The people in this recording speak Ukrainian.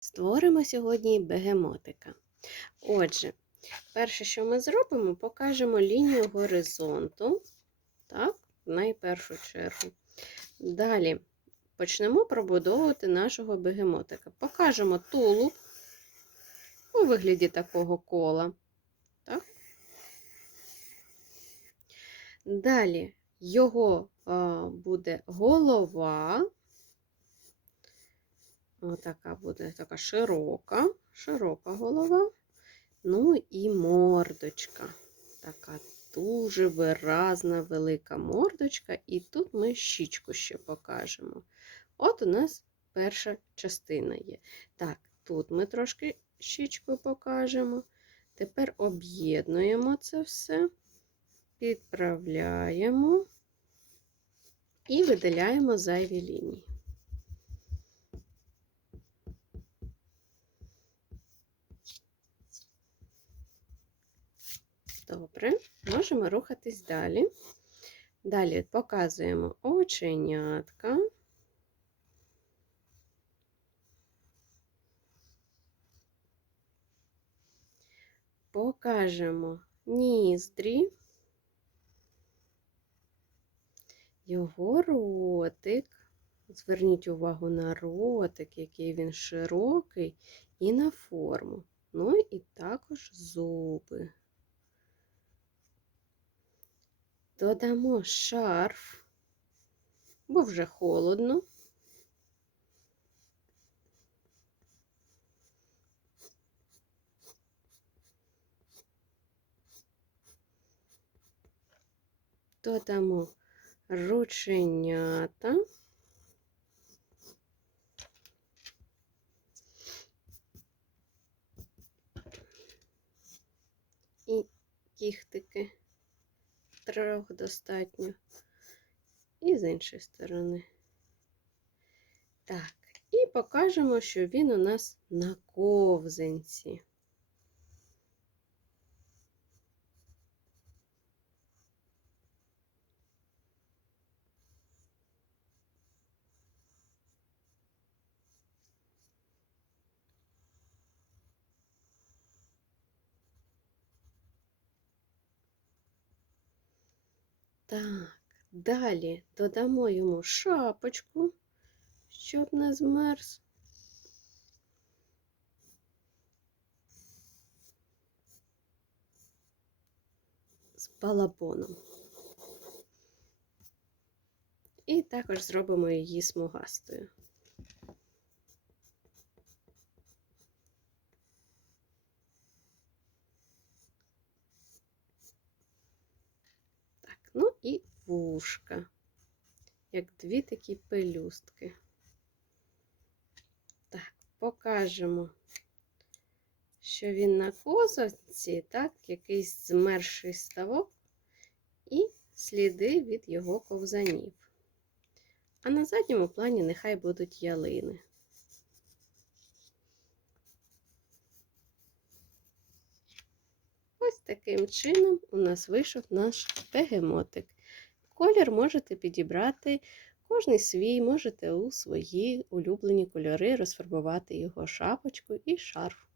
Створимо сьогодні бегемотика. Отже, перше, що ми зробимо, покажемо лінію горизонту. Так, в найпершу чергу. Далі почнемо пробудовувати нашого бегемотика. Покажемо тулуб у вигляді такого кола. Так? Далі його буде голова. Отака буде така широка, широка голова. Ну і мордочка. Така дуже виразна, велика мордочка. І тут ми щічку ще покажемо. От у нас перша частина є. Так, тут ми трошки щічку покажемо. Тепер об'єднуємо це все, підправляємо і видаляємо зайві лінії. Добре, можемо рухатись далі. Далі показуємо оченятка. Покажемо ніздрі, його ротик. Зверніть увагу на ротик, який він широкий, і на форму. Ну і також зуби. Додамо шарф, бо вже холодно. Додамо рученята. І кіхтики трьох достатньо. І з іншої сторони. Так, і покажемо, що він у нас на ковзанці. Так, далі додамо йому шапочку, щоб не змерз. З балабоном. І також зробимо її смугастою. Ну і вушка, як дві такі пелюстки. Так, покажемо, що він на козочці, так, якийсь змерший ставок і сліди від його ковзанів. А на задньому плані нехай будуть ялини. Таким чином у нас вийшов наш бегемотик. Колір можете підібрати кожний свій, можете у свої улюблені кольори розфарбувати його шапочку і шарф.